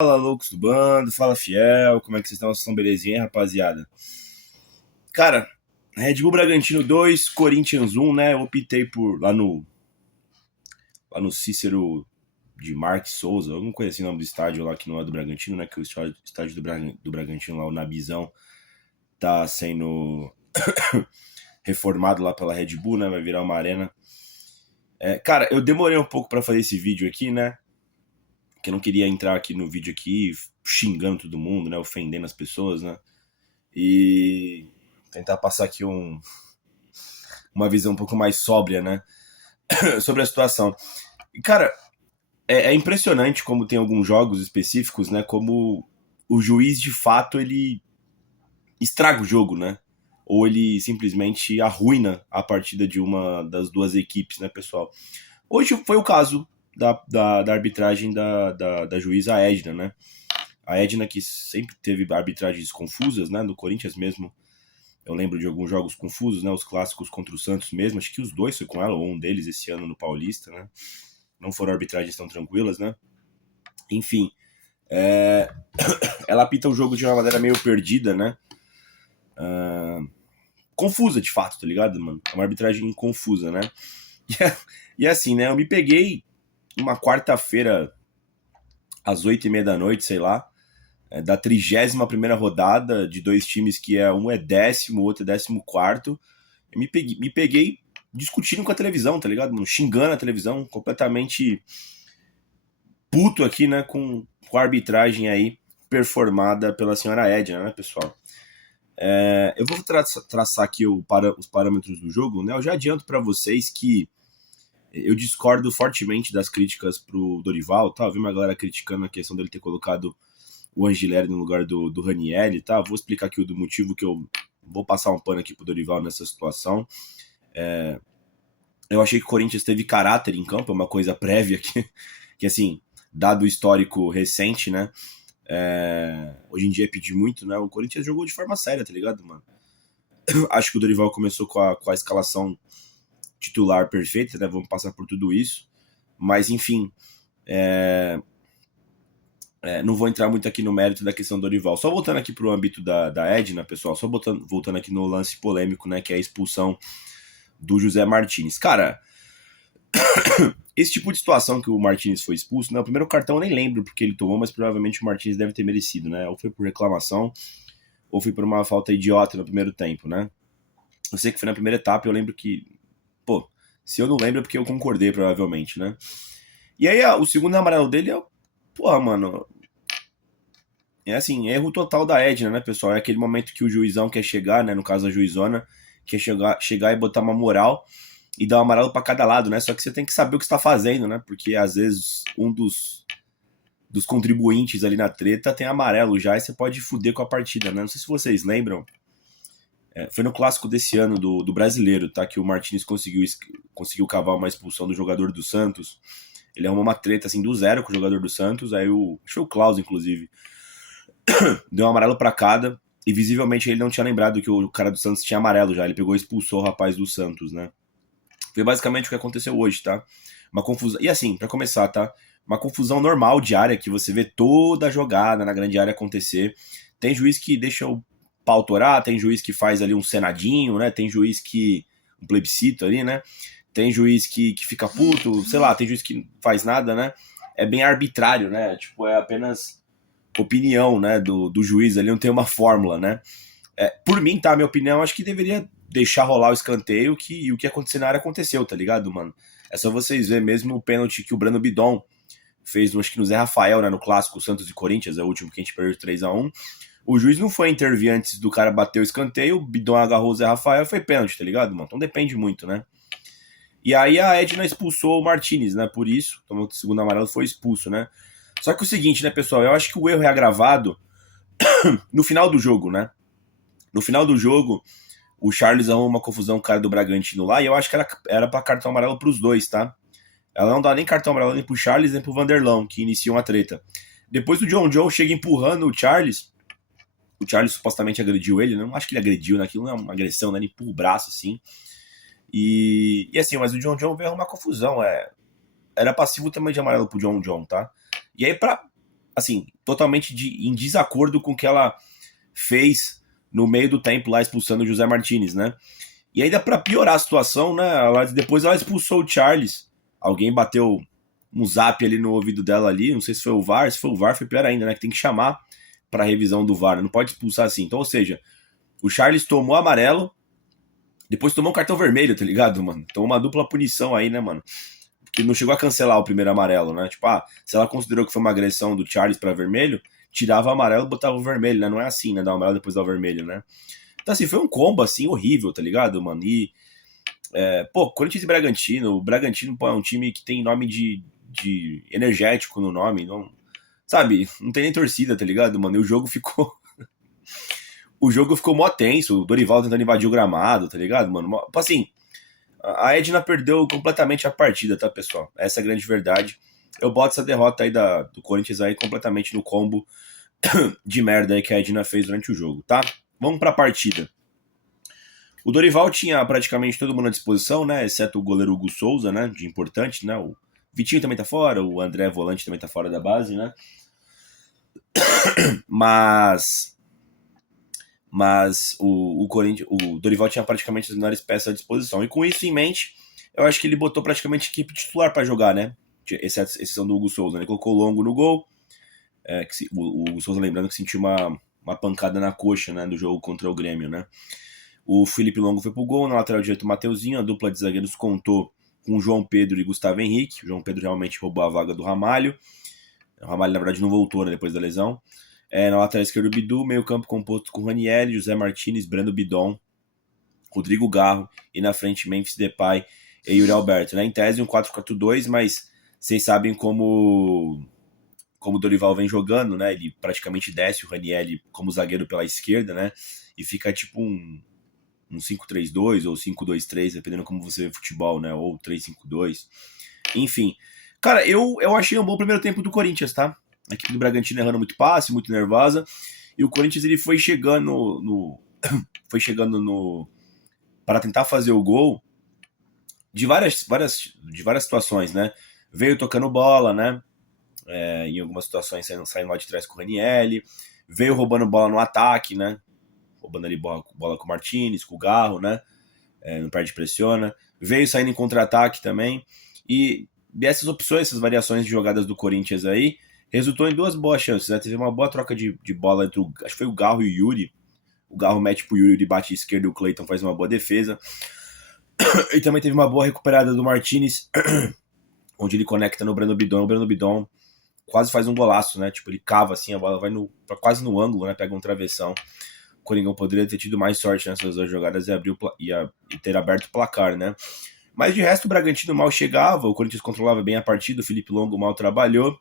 Fala, loucos do bando, fala fiel, como é que vocês estão? Vocês estão belezinha, hein, rapaziada? Cara, Red Bull Bragantino 2, Corinthians 1, né? Eu optei por lá no Cícero de Marques Souza, eu não conheci o nome do estádio lá que não é do Bragantino, né? Que o estádio do Bragantino lá, o Nabizão, tá sendo reformado lá pela Red Bull, né? Vai virar uma arena. Cara, eu demorei um pouco pra fazer esse vídeo aqui, né? Que eu não queria entrar aqui no vídeo aqui xingando todo mundo, né? Ofendendo as pessoas, né? E tentar passar aqui uma visão um pouco mais sóbria, né? Sobre a situação. E, cara, é impressionante como tem alguns jogos específicos, né? Como o juiz, de fato, ele estraga o jogo, né? Ou ele simplesmente arruina a partida de uma das duas equipes, né, pessoal? Hoje foi o caso da arbitragem da juíza Edna, né? A Edna, que sempre teve arbitragens confusas, né? No Corinthians mesmo, eu lembro de alguns jogos confusos, né? Os clássicos contra o Santos mesmo. Acho que os dois foi com ela, ou um deles esse ano no Paulista, né? Não foram arbitragens tão tranquilas, né? Enfim, ela apita o jogo de uma maneira meio perdida, né? Confusa, de fato, tá ligado, mano? É uma arbitragem confusa, né? E assim, né? Eu me peguei uma quarta-feira às 8h30 da noite, sei lá, da 31ª rodada de dois times que um é décimo, o outro é 14º. Eu me peguei discutindo com a televisão, tá ligado, mano? Xingando a televisão, completamente puto aqui, né, com a arbitragem aí performada pela senhora Edna, né, pessoal? Eu vou traçar aqui os parâmetros do jogo, né? Eu já adianto para vocês que eu discordo fortemente das críticas pro Dorival, tá? Eu vi uma galera criticando a questão dele ter colocado o Angileri no lugar do Ranieri, tá? Vou explicar aqui do motivo que eu vou passar um pano aqui pro Dorival nessa situação. Eu achei que o Corinthians teve caráter em campo, é uma coisa prévia que assim, dado o histórico recente, né? Hoje em dia é pedir muito, né? O Corinthians jogou de forma séria, tá ligado, mano? Acho que o Dorival começou com a escalação titular perfeita, né? Vamos passar por tudo isso. Mas, enfim, não vou entrar muito aqui no mérito da questão do Dorival. Só voltando aqui pro âmbito da Edna, pessoal, só voltando aqui no lance polêmico, né? Que é a expulsão do José Martins. Cara, esse tipo de situação que o Martins foi expulso, né? O primeiro cartão eu nem lembro porque ele tomou, mas provavelmente o Martins deve ter merecido, né? Ou foi por reclamação, ou foi por uma falta idiota no primeiro tempo, né? Eu sei que foi na primeira etapa, eu lembro que, pô, se eu não lembro é porque eu concordei, provavelmente, né? E aí o segundo amarelo dele porra, mano, é assim, erro total da Edna, né, pessoal? É aquele momento que o juizão quer chegar, né? No caso a juizona, quer chegar e botar uma moral e dar um amarelo pra cada lado, né? Só que você tem que saber o que está fazendo, né? Porque às vezes um dos contribuintes ali na treta tem amarelo já e você pode fuder com a partida, né? Não sei se vocês lembram. Foi no clássico desse ano do brasileiro, tá? Que o Martins conseguiu cavar uma expulsão do jogador do Santos. Ele arrumou uma treta assim do zero com o jogador do Santos. Aí acho que foi o Klaus, inclusive, deu um amarelo pra cada. E visivelmente ele não tinha lembrado que o cara do Santos tinha amarelo já. Ele pegou e expulsou o rapaz do Santos, né? Foi basicamente o que aconteceu hoje, tá? Uma confusão. E assim, pra começar, tá? Uma confusão normal de área que você vê toda a jogada na grande área acontecer. Tem juiz que deixa o pau torar, tem juiz que faz ali um senadinho, né? Tem juiz que. Um plebiscito ali, né? Tem juiz que fica puto, sei lá, tem juiz que não faz nada, né? É bem arbitrário, né? Tipo, é apenas opinião, né? Do juiz ali, não tem uma fórmula, né? Por mim, tá? Minha opinião, acho que deveria deixar rolar o escanteio e o que aconteceu na área aconteceu, tá ligado, mano? É só vocês verem mesmo o pênalti que o Breno Bidon fez, acho que no Zé Rafael, né? No clássico Santos e Corinthians, é o último que a gente perdeu 3-1. O juiz não foi intervir antes do cara bater o escanteio, o Bidon agarrou o Zé Rafael e foi pênalti, tá ligado, mano? Então depende muito, né? E aí a Edna expulsou o Martinez, né? Por isso, tomou o segundo amarelo, foi expulso, né? Só que o seguinte, né, pessoal? Eu acho que o erro é agravado no final do jogo, né? No final do jogo, o Charles arruma uma confusão com o cara do Bragantino lá, e eu acho que era pra cartão amarelo pros dois, tá? Ela não dá nem cartão amarelo nem pro Charles nem pro Vanderlão, que iniciam a treta. Depois o John chega empurrando o Charles supostamente agrediu ele, não acho que ele agrediu, né? Aquilo não é uma agressão, né? Ele empurra o braço, assim. E assim, mas o John veio arrumar confusão, era passivo também de amarelo pro John, tá? E aí, assim, totalmente em desacordo com o que ela fez no meio do tempo lá, expulsando o José Martinez, né? E ainda pra piorar a situação, né? Depois ela expulsou o Charles. Alguém bateu um zap ali no ouvido dela ali, não sei se foi o VAR, se foi o VAR foi pior ainda, né? Que tem que chamar pra revisão do VAR, não pode expulsar assim. Então, ou seja, o Charles tomou amarelo, depois tomou um cartão vermelho, tá ligado, mano? Tomou uma dupla punição aí, né, mano? Porque não chegou a cancelar o primeiro amarelo, né? Tipo, se ela considerou que foi uma agressão do Charles pra vermelho, tirava o amarelo e botava o vermelho, né? Não é assim, né? Dá o amarelo depois dá o vermelho, né? Então, assim, foi um combo, assim, horrível, tá ligado, mano? E, Corinthians e Bragantino. O Bragantino, pô, é um time que tem nome de energético no nome, não... Sabe? Não tem nem torcida, tá ligado, mano? E o jogo ficou... o jogo ficou mó tenso, o Dorival tentando invadir o gramado, tá ligado, mano? Assim, a Edna perdeu completamente a partida, tá, pessoal? Essa é a grande verdade. Eu boto essa derrota aí do Corinthians aí completamente no combo de merda aí que a Edna fez durante o jogo, tá? Vamos pra partida. O Dorival tinha praticamente todo mundo à disposição, né? Exceto o goleiro Hugo Souza, né? De importante, né? O Vitinho também tá fora, o André Volante também tá fora da base, né? Mas o Dorival tinha praticamente as melhores peças à disposição. E com isso em mente, eu acho que ele botou praticamente a equipe titular para jogar, né? Exceção do Hugo Souza, né? Ele colocou o Longo no gol. O Hugo Souza, lembrando que sentiu uma pancada na coxa, né? Do jogo contra o Grêmio, né? O Felipe Longo foi pro gol, na lateral direito o Mateuzinho, a dupla de zagueiros contou com o João Pedro e Gustavo Henrique. O João Pedro realmente roubou a vaga do Ramalho. O Ramalho, na verdade, não voltou, né, depois da lesão. Na lateral esquerda o Bidu, meio campo composto com Ranieri, José Martinez, Breno Bidon, Rodrigo Garro e na frente Memphis Depay e Yuri Alberto. Né? Em tese um 4-4-2, mas vocês sabem como o Dorival vem jogando, né? Ele praticamente desce o Ranieri como zagueiro pela esquerda, né? E fica tipo um 5-3-2 ou 5-2-3, dependendo como você vê futebol, né? Ou 3-5-2. Enfim. Cara, eu achei um bom primeiro tempo do Corinthians, tá? A equipe do Bragantino errando muito passe, muito nervosa. E o Corinthians ele foi chegando no para tentar fazer o gol de várias situações, né? Veio tocando bola, né? Em algumas situações saindo lá de trás com o Ranieri. Veio roubando bola no ataque, né? Roubando ali bola com o Martinez, com o Garro, né? Não perde, pressiona. Veio saindo em contra-ataque também. E essas opções, essas variações de jogadas do Corinthians aí, resultou em duas boas chances, né? Teve uma boa troca de bola entre acho que foi o Garro e o Yuri. O Garro mete pro Yuri, ele bate esquerdo e o Cleiton faz uma boa defesa. E também teve uma boa recuperada do Martinez, onde ele conecta no Breno Bidon. O Breno Bidon quase faz um golaço, né? Tipo, ele cava assim, a bola vai quase no ângulo, né? Pega um travessão. O Coringão poderia ter tido mais sorte nessas duas jogadas e ter aberto o placar, né? Mas de resto o Bragantino mal chegava, o Corinthians controlava bem a partida, o Felipe Longo mal trabalhou.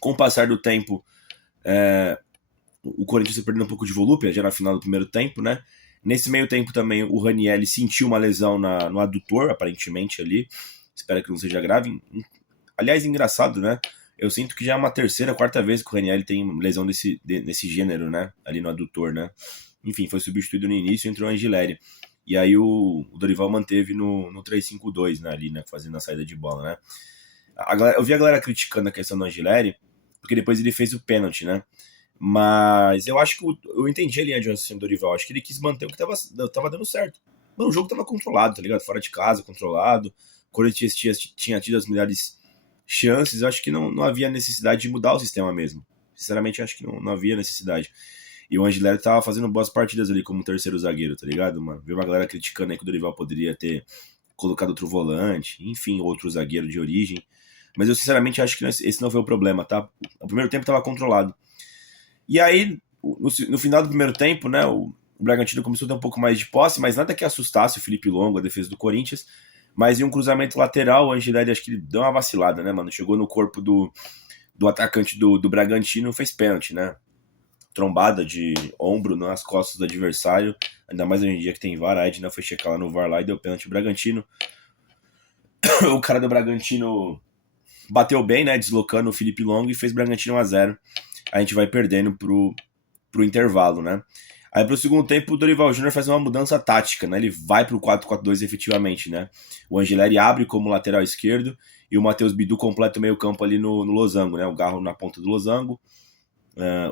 Com o passar do tempo, o Corinthians perdeu um pouco de volúpia já na final do primeiro tempo, né? Nesse meio tempo também o Ranieri sentiu uma lesão no adutor, aparentemente ali. Espero que não seja grave. Aliás, engraçado, né? Eu sinto que já é uma terceira, quarta vez que o Ranieri tem lesão nesse gênero, né? Ali no adutor, né? Enfim, foi substituído no início e entrou o Angileri. E aí o Dorival manteve no 3-5-2, né? Ali, né? Fazendo a saída de bola, né? Eu vi a galera criticando a questão do Angileri, porque depois ele fez o pênalti, né? Mas eu acho que eu entendi a linha de raciocínio do Dorival. Acho que ele quis manter o que tava dando certo. Mano, o jogo tava controlado, tá ligado? Fora de casa, controlado. O Corinthians tinha tido as melhores chances. Eu acho que não havia necessidade de mudar o sistema mesmo. Sinceramente, eu acho que não havia necessidade. E o Angileri tava fazendo boas partidas ali como terceiro zagueiro, tá ligado, mano? Vi uma galera criticando aí que o Dorival poderia ter colocado outro volante, enfim, outro zagueiro de origem. Mas eu sinceramente acho que esse não foi o problema, tá? O primeiro tempo tava controlado. E aí, no final do primeiro tempo, né, o Bragantino começou a ter um pouco mais de posse, mas nada que assustasse o Felipe Longo, a defesa do Corinthians. Mas em um cruzamento lateral, o Angileri acho que ele deu uma vacilada, né, mano? Chegou no corpo do atacante do Bragantino, fez pênalti, né? Trombada de ombro nas costas do adversário. Ainda mais hoje em dia que tem VAR, a Edna foi checar lá no VAR lá e deu pênalti. O Bragantino. O cara do Bragantino bateu bem, né? Deslocando o Felipe Longo e fez Bragantino 1-0. A gente vai perdendo pro intervalo, né? Aí pro segundo tempo o Dorival Júnior faz uma mudança tática, né? Ele vai pro 4-4-2 efetivamente, né? O Angileri abre como lateral esquerdo e o Matheus Bidu completa o meio campo ali no losango, né? O Garro na ponta do losango,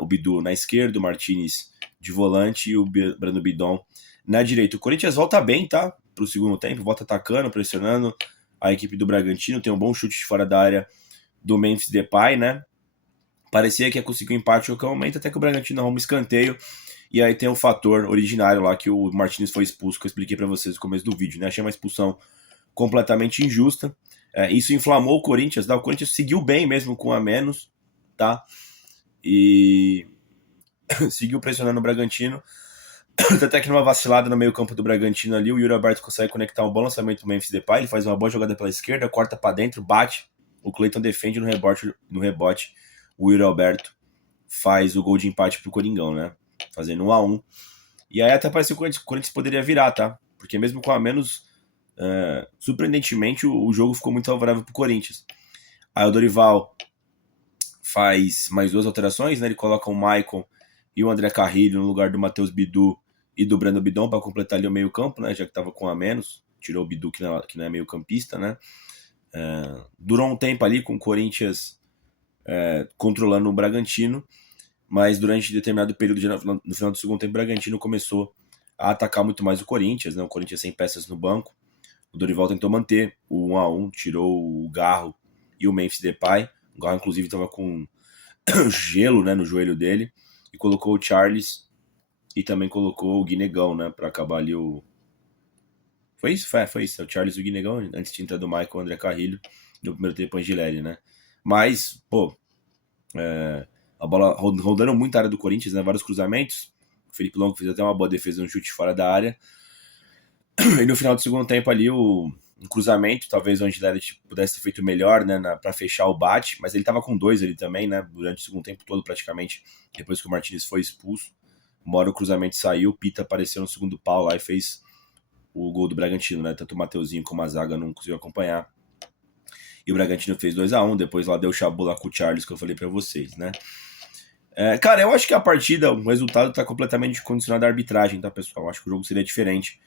o Bidu na esquerda, o Martinez de volante e o Brando Bidon na direita. O Corinthians volta bem, tá? Pro segundo tempo, volta atacando, pressionando a equipe do Bragantino, tem um bom chute de fora da área do Memphis Depay, né? Parecia que ia conseguir um empate a qualquer momento, até que o Bragantino arruma um escanteio, e aí tem um fator originário lá que o Martinez foi expulso, que eu expliquei pra vocês no começo do vídeo, né? Achei uma expulsão completamente injusta. Isso inflamou o Corinthians, tá? O Corinthians seguiu bem mesmo com a menos, tá? E seguiu pressionando o Bragantino. Até que numa vacilada no meio campo do Bragantino ali, o Yuri Alberto consegue conectar um bom lançamento do Memphis Depay, ele faz uma boa jogada pela esquerda, corta pra dentro, bate, o Cleiton defende no rebote, o Yuri Alberto faz o gol de empate pro Coringão, né? Fazendo 1-1. E aí até parece que o Corinthians poderia virar, tá? Porque mesmo com a menos, surpreendentemente, o jogo ficou muito favorável pro Corinthians. Aí o Dorival faz mais 2 alterações, né? Ele coloca o Maicon e o André Carrilho no lugar do Matheus Bidu e do Brando Bidon para completar ali o meio campo, né? Já que tava com a menos. Tirou o Bidu, que não é meio campista, né? Durou um tempo ali com o Corinthians controlando o Bragantino, mas durante determinado período, no final do segundo tempo, o Bragantino começou a atacar muito mais o Corinthians, né? O Corinthians sem peças no banco. O Dorival tentou manter o 1-1, tirou o Garro e o Memphis Depay. O Garro, inclusive, estava com gelo, né, no joelho dele, e colocou o Charles e também colocou o Guinegão, né, para acabar ali o... Foi isso? Foi isso. O Charles e o Guinegão, antes de entrar do Michael, o André Carrilho, no primeiro tempo, o Angileri, né. Mas, pô, a bola rodando muito a área do Corinthians, né, vários cruzamentos. O Felipe Longo fez até uma boa defesa no chute fora da área. E no final do segundo tempo ali, um cruzamento, talvez o Angileri pudesse ter feito melhor, né, para fechar o bate, mas ele tava com 2 ali também, né, durante o segundo tempo todo praticamente, depois que o Martinez foi expulso. Uma hora o cruzamento saiu, o Pita apareceu no segundo pau lá e fez o gol do Bragantino, né, tanto o Mateuzinho como a zaga não conseguiu acompanhar. E o Bragantino fez 2-1, depois lá deu chabu lá com o Charles, que eu falei pra vocês, né. Cara, eu acho que a partida, o resultado tá completamente condicionado à arbitragem, tá, pessoal? Eu acho que o jogo seria diferente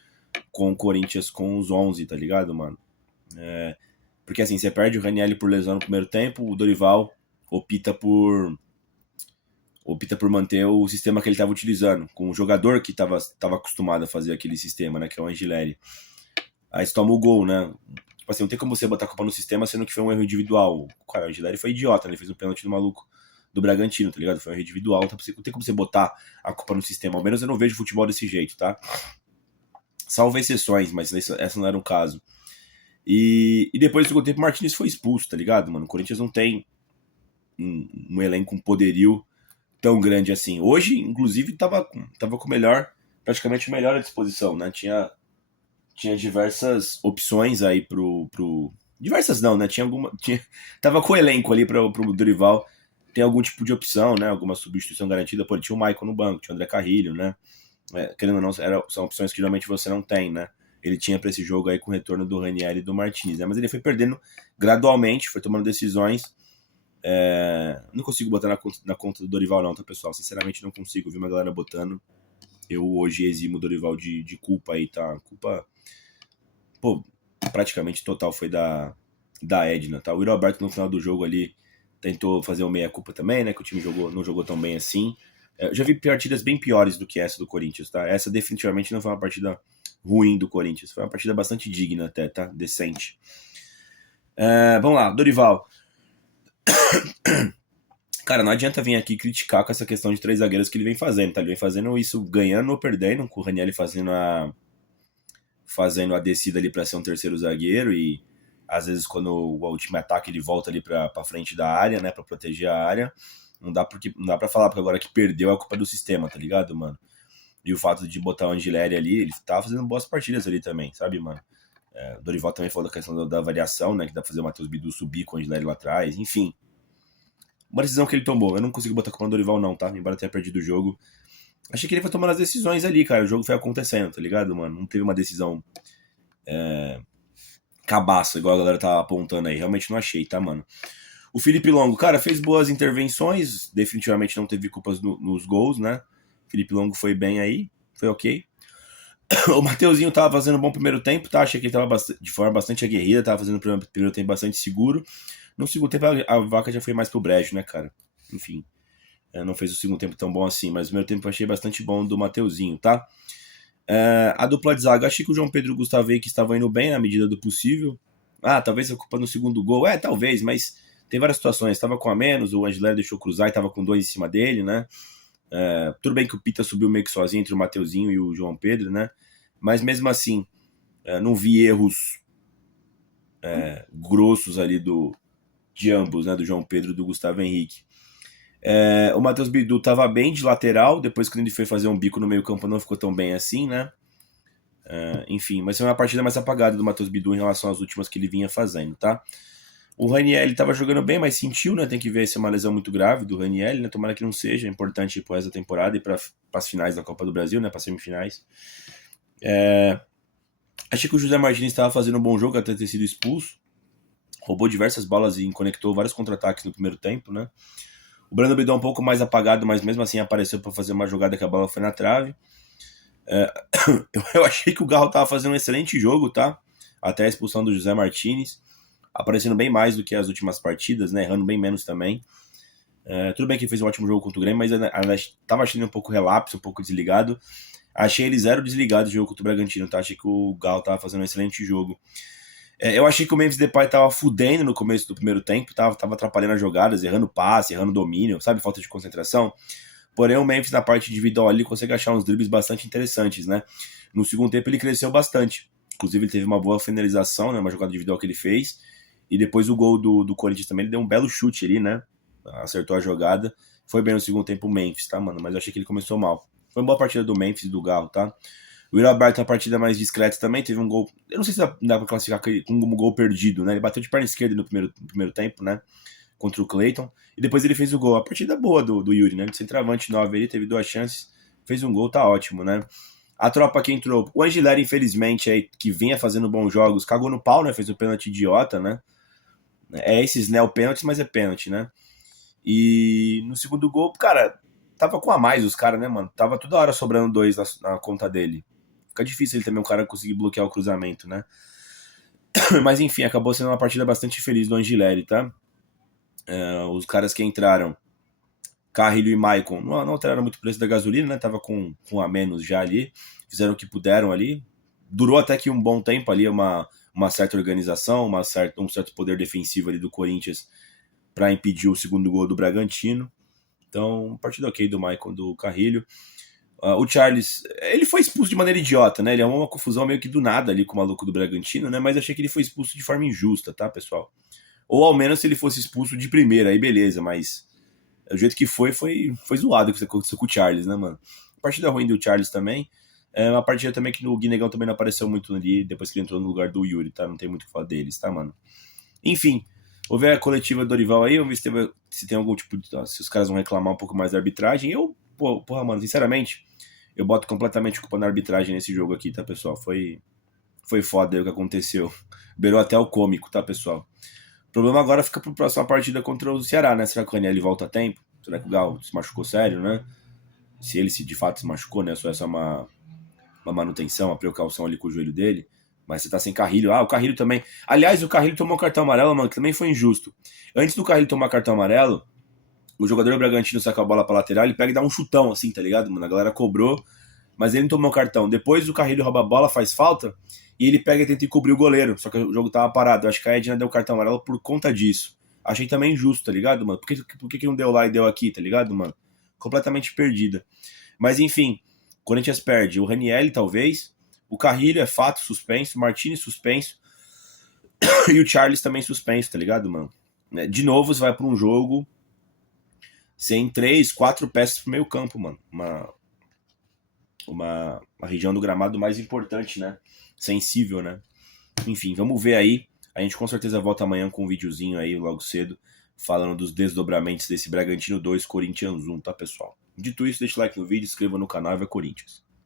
com o Corinthians com os 11, tá ligado, mano? Porque assim, você perde o Ranieri por lesão no primeiro tempo, o Dorival opta por manter o sistema que ele estava utilizando, com o jogador que estava acostumado a fazer aquele sistema, né, que é o Angileri. Aí você toma o gol, né? Tipo assim, não tem como você botar a culpa no sistema, sendo que foi um erro individual. Cara, o Angileri foi idiota, né? Ele fez um pênalti no maluco do Bragantino, tá ligado? Foi um erro individual, não tem como você botar a culpa no sistema. Ao menos eu não vejo futebol desse jeito, tá? Salvo exceções, mas essa não era um caso. E depois do segundo tempo, o Martinez foi expulso, tá ligado, mano? O Corinthians não tem um elenco com poderio tão grande assim. Hoje, inclusive, tava com praticamente melhor à disposição, né? Tinha diversas opções aí pro... Diversas não, né? Tava com o elenco ali pro Dorival ter algum tipo de opção, né? Alguma substituição garantida. Pô, tinha o Maicon no banco, tinha o André Carrilho, né? Querendo ou não, são opções que geralmente você não tem, né? Ele tinha para esse jogo aí com o retorno do Ranieri e do Martinez, né? Mas ele foi perdendo gradualmente, foi tomando decisões. Não consigo botar na conta do Dorival não, tá, pessoal? Sinceramente não consigo, vi uma galera botando. Eu hoje eximo o Dorival de culpa aí, tá? Culpa, pô, praticamente total foi da Edna, tá? O Yuri Alberto no final do jogo ali tentou fazer o meia-culpa também, né? Que o time não jogou tão bem assim. Eu já vi partidas bem piores do que essa do Corinthians, tá? Essa definitivamente não foi uma partida ruim do Corinthians. Foi uma partida bastante digna até, tá? Decente. Vamos lá, Dorival. Cara, não adianta vir aqui criticar com essa questão de 3 zagueiros que ele vem fazendo, tá? Ele vem fazendo isso ganhando ou perdendo, com o Ranieri fazendo a descida ali pra ser um terceiro zagueiro e às vezes quando o time ataca ele volta ali pra frente da área, né? Pra proteger a área. Não dá pra falar, porque agora que perdeu é culpa do sistema, tá ligado, mano? E o fato de botar o Angileri ali, ele tava fazendo boas partidas ali também, sabe, mano? O Dorival também falou da questão da variação, né? Que dá pra fazer o Matheus Bidu subir com o Angileri lá atrás, enfim. Uma decisão que ele tomou. Eu não consigo botar culpa no Dorival não, tá? Embora tenha perdido o jogo. Achei que ele foi tomando as decisões ali, cara. O jogo foi acontecendo, tá ligado, mano? Não teve uma decisão cabaça, igual a galera tá apontando aí. Realmente não achei, tá, mano? O Felipe Longo, cara, fez boas intervenções, definitivamente não teve culpas nos gols, né? O Felipe Longo foi bem aí, foi ok. O Mateuzinho tava fazendo um bom primeiro tempo, tá? Achei que ele tava de forma bastante aguerrida, tava fazendo o primeiro tempo bastante seguro. No segundo tempo a vaca já foi mais pro brejo, né, cara? Enfim, não fez o segundo tempo tão bom assim, mas o primeiro tempo eu achei bastante bom do Mateuzinho, tá? A dupla de zaga, achei que o João Pedro e o Gustavo Henrique estavam indo bem na medida do possível. Talvez a culpa no segundo gol. Talvez, mas tem várias situações. Estava com a menos, o Angelero deixou cruzar e estava com 2 em cima dele, né? Tudo bem que o Pita subiu meio que sozinho entre o Mateuzinho e o João Pedro, né? Mas mesmo assim, não vi erros grossos ali de ambos, né? Do João Pedro e do Gustavo Henrique. O Matheus Bidu estava bem de lateral, depois que ele foi fazer um bico no meio campo não ficou tão bem assim, né? Enfim, mas foi uma partida mais apagada do Matheus Bidu em relação às últimas que ele vinha fazendo, tá? O Raniel estava jogando bem, mas sentiu, né? Tem que ver se é uma lesão muito grave do Raniel, né? Tomara que não seja, é importante pro resto da temporada e para as finais da Copa do Brasil, né? Para semifinais. Achei que o José Martins estava fazendo um bom jogo até ter sido expulso. Roubou diversas bolas e conectou vários contra-ataques no primeiro tempo, né? O Brando Bidon um pouco mais apagado, mas mesmo assim apareceu para fazer uma jogada que a bola foi na trave. Eu achei que o Garro estava fazendo um excelente jogo, tá? Até a expulsão do José Martins. Aparecendo bem mais do que as últimas partidas, né? Errando bem menos também. Tudo bem que ele fez um ótimo jogo contra o Grêmio, mas estava achando um pouco relapso, um pouco desligado. Achei ele zero desligado de jogo contra o Bragantino, tá? Achei que o Galo estava fazendo um excelente jogo. Eu achei que o Memphis Depay estava fudendo no começo do primeiro tempo, tava atrapalhando as jogadas, errando passe, errando domínio, sabe? Falta de concentração. Porém, o Memphis na parte individual ali consegue achar uns dribles bastante interessantes, né? No segundo tempo ele cresceu bastante. Inclusive ele teve uma boa finalização, né? Uma jogada individual que ele fez. E depois o gol do Corinthians também, ele deu um belo chute ali, né? Acertou a jogada. Foi bem no segundo tempo o Memphis, tá, mano? Mas eu achei que ele começou mal. Foi uma boa partida do Memphis e do Galo, tá? O Yuri Alberto, uma partida mais discreta também, teve um gol. Eu não sei se dá pra classificar como um gol perdido, né? Ele bateu de perna esquerda no primeiro tempo, né? Contra o Clayton. E depois ele fez o gol. A partida boa do Yuri, né? De centroavante 9 ele teve 2 chances, fez um gol, tá ótimo, né? A tropa que entrou. O Angileri, infelizmente, aí, que vinha fazendo bons jogos, cagou no pau, né? Fez um pênalti idiota, né? Esses neo-pênaltis, mas é pênalti, né? E no segundo gol, cara, tava com a mais os caras, né, mano? Tava toda hora sobrando 2 na conta dele. Fica difícil ele também, um cara conseguir bloquear o cruzamento, né? Mas enfim, acabou sendo uma partida bastante feliz do Angileri, tá? Os caras que entraram, Carrilho e Maicon, não alteraram muito o preço da gasolina, né? Tava com a menos já ali. Fizeram o que puderam ali. Durou até que um bom tempo ali, uma certa organização, um certo poder defensivo ali do Corinthians para impedir o segundo gol do Bragantino. Então, partida ok do Maicon, do Carrilho. O Charles, ele foi expulso de maneira idiota, né? Ele arrumou uma confusão meio que do nada ali com o maluco do Bragantino, né? Mas achei que ele foi expulso de forma injusta, tá, pessoal? Ou ao menos se ele fosse expulso de primeira, aí beleza, mas o jeito que foi zoado que aconteceu com o Charles, né, mano? Partida ruim do Charles também. Uma partida também que o Guinegão também não apareceu muito ali, depois que ele entrou no lugar do Yuri, tá? Não tem muito o que falar deles, tá, mano? Enfim, houve a coletiva do Dorival aí, vamos ver se tem algum tipo de... Se os caras vão reclamar um pouco mais da arbitragem. Porra, mano, sinceramente, eu boto completamente culpa na arbitragem nesse jogo aqui, tá, pessoal? Foi foda aí o que aconteceu. Beirou até o cômico, tá, pessoal? O problema agora fica pra próxima partida contra o Ceará, né? Será que o Raniel volta a tempo? Será que o Galo se machucou sério, né? Se ele de fato se machucou, né? Só essa é uma manutenção, uma precaução ali com o joelho dele. Mas você tá sem Carrilho. O Carrilho também. Aliás, o Carrilho tomou cartão amarelo, mano, que também foi injusto. Antes do Carrilho tomar cartão amarelo, o jogador do Bragantino saca a bola pra lateral, ele pega e dá um chutão, assim, tá ligado, mano? A galera cobrou, mas ele não tomou cartão. Depois o Carrilho rouba a bola, faz falta, e ele pega e tenta cobrir o goleiro. Só que o jogo tava parado. Eu acho que a Edna deu cartão amarelo por conta disso. Achei também injusto, tá ligado, mano? Por que não deu lá e deu aqui, tá ligado, mano? Completamente perdida. Mas enfim, o Corinthians perde o Raniel, talvez. O Carrilho é fato, suspenso. O Martínez suspenso. E o Charles também suspenso, tá ligado, mano? De novo, você vai pra um jogo sem 3, 4 peças pro meio campo, mano. Uma região do gramado mais importante, né? Sensível, né? Enfim, vamos ver aí. A gente com certeza volta amanhã com um videozinho aí logo cedo, falando dos desdobramentos desse Bragantino 2, Corinthians 1, tá, pessoal? Dito isso, deixa o like no vídeo, inscreva no canal e vai Corinthians.